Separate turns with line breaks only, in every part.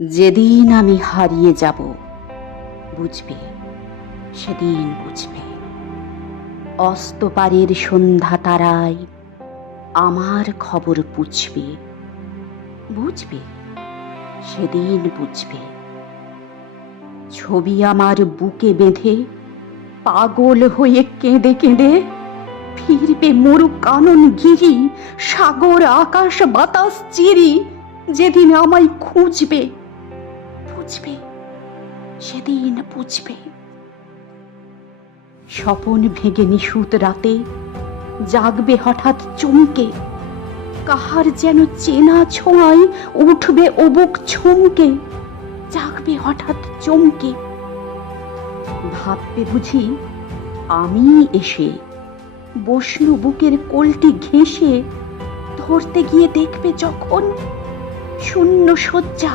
যেদিন আমি হারিয়ে যাব, বুঝবে, সেদিন বুঝবে। অস্তপারের সন্ধ্যা তারায় আমার খবর পুছবে, বুঝবে, সেদিন বুঝবে। ছবি আমার বুকে বেঁধে, পাগল হয়ে কেঁদে কেঁদে ফিরবে মরু কানন গিরি সাগর, আকাশ, বাতাস, চিরি, যেদিন আমায় খুঁজবে। বুঝবে, সেদিন বুঝবে। স্বপন ভেঙে নিশুত রাতে জাগবে হঠাৎ চমকে, কাহার যেন চেনা ছোঁয়ায় উঠবে অবুক ছমকে জাগবে হঠাৎ চমকে। ভাববে বুঝি আমি এসে বসলু বুকের কোলটি ঘেঁষে, ধরতে গিয়ে দেখবে যখন শূন্য শয্যা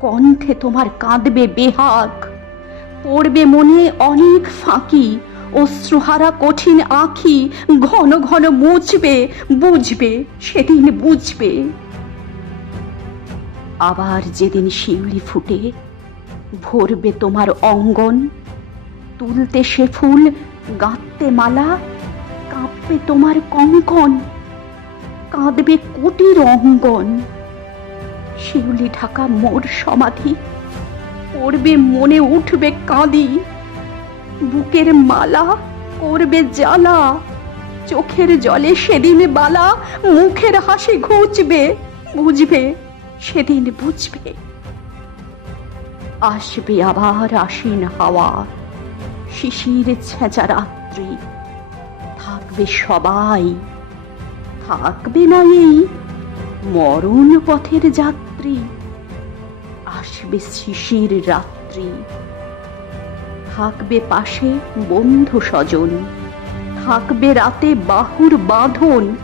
কণ্ঠে তোমার কাঁদবে বেহাগ। পড়বে মনে অনেক ফাঁকি অশ্রুহারা কঠিন আঁখি ঘন ঘন মুছবে, বুঝবে, সেদিন বুঝবে। আবার যেদিন শিউলি ফুটে, ভরবে তোমার অঙ্গন। তুলতে সে ফুল গাঁথতে মালা, কাঁপবে তোমার কঙ্কন। কাঁদবে কুটির অঙ্গন। শিউলি ঢাকা মোর সমাধি। পড়বে মনে উঠবে কাঁদি। বুকের মালা করবে জ্বালা। চোখের জলে সেদিন বালা মুখের হাসি ঘুচবে, বুঝবে, সেদিন বুঝবে। আসবে আবার আশ্বিন হাওয়া, শিশির ছেঁচা রাত্রি। থাকবে সবাই, থাকবে না এই মরণ পথের যাত্রী। আসবে শিশির রাত্রি। থাকবে পাশে বন্ধু স্বজন। থাকবে রাতে বাহুর বাঁধন।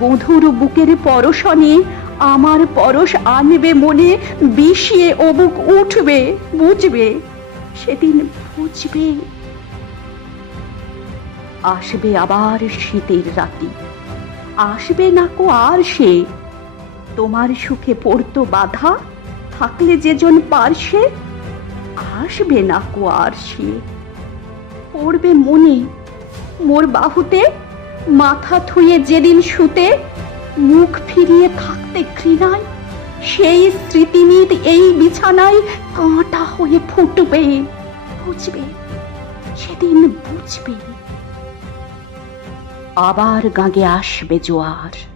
বধুর বুকের পরশনে আমার পরশ আনবে মনে, বিষিয়ে অবুক উঠবে, বুঝবে, সেদিন বুঝবে। আসবে আবার শীতের রাতি। আসবে না কো আর সে তোমার সুখে পড়তো বাধা? থাকলে যেজন পারসে? আসবে না কো আর সে। পড়বে মনে মোর বাহুতে? মাথা থুয়ে যেদিন শুতে মুখ ফিরিয়ে থাকতে ঘৃণায়? সেই স্মৃতিনিত এই বিছানায় কাঁটা হয়ে ফুটবে। বুঝবে? সেদিন বুঝবে। আবার গাঁগে আসবে জোয়ার।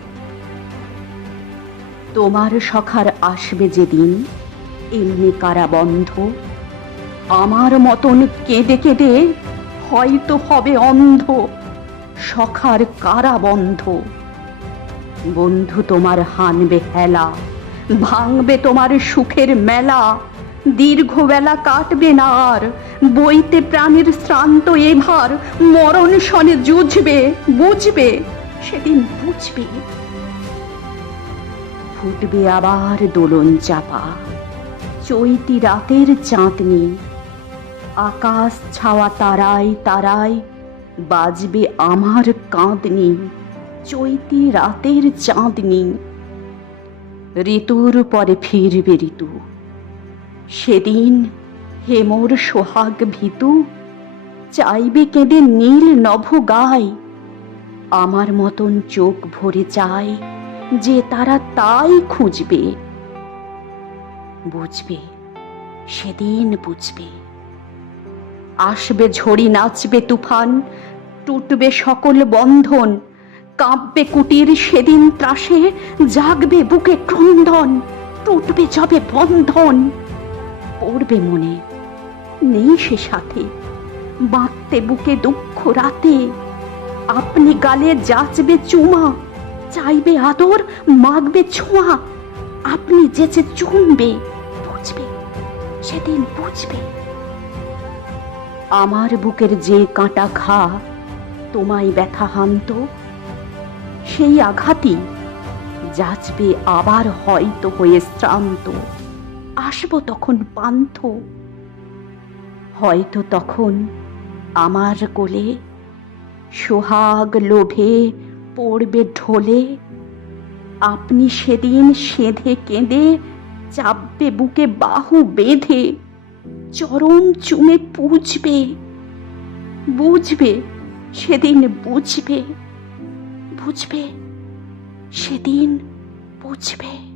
তোমার সখার আসবে যেদিন, এমনি কারাবন্ধ। আমার মতন কেঁদে কেঁদে হয়তো হবে অন্ধ সখার কারাবন্ধ। বন্ধু, তোমার হানবে হেলা, ভাঙবে তোমার সুখের মেলা দীর্ঘ বেলা কাটবে না আর বইতে প্রাণের শ্রান্ত এভার, মরণ সনে জুঝবে বুঝবে, সেদিন বুঝবে। ফুটবে আবার দোলন চাপা। চৈতি রাতের চাঁদনি, আকাশ ছাওয়া তারায় তারায় বাজবে আমার কাঁদনি। চৈতি রাতের চাঁদনি, ঋতুর পরে ফিরবে ঋতু। সেদিন হেমর সোহাগ ভীতু চাইবে কেঁদে নীল নভ গায় আমার মতন চোখ ভরে চায় যে তারা তাই খুঁজবে। বুঝবে, সেদিন বুঝবে। আসবে ঝড়ি, নাচবে তুফান, টুটবে সকল বন্ধন, কাঁপবে কুটির, সেদিন ত্রাসে জাগবে বুকে ক্রন্দন, টুটবে যবে বন্ধন। পড়বে মনে, নেই সে সাথে, বাঁধতে বুকে দুঃখ রাতে, আপনি গালে যাচবে চুমা চাইবে আদর, মাগবে ছোঁয়া। আপনি যেচে চুমবে বুঝবে, সেদিন বুঝবে। আমার বুকের যে কাঁটা ঘা, তোমায় ব্যথা হান্ত, সেই আঘাতই যাচবে আবার হয়তো হয়ে শ্রান্ত। আসব তখন পান্থ। হয়তো তখন আমার কোলে সোহাগ লোভে পড়বে ঢোলে। আপনি সেদিন সেধে কেঁদে চাপবে বুকে বাহু বেঁধে চরম চুমে পুজবে। বুঝবে, সেদিন বুঝবে। বুঝবে, সেদিন বুঝবে।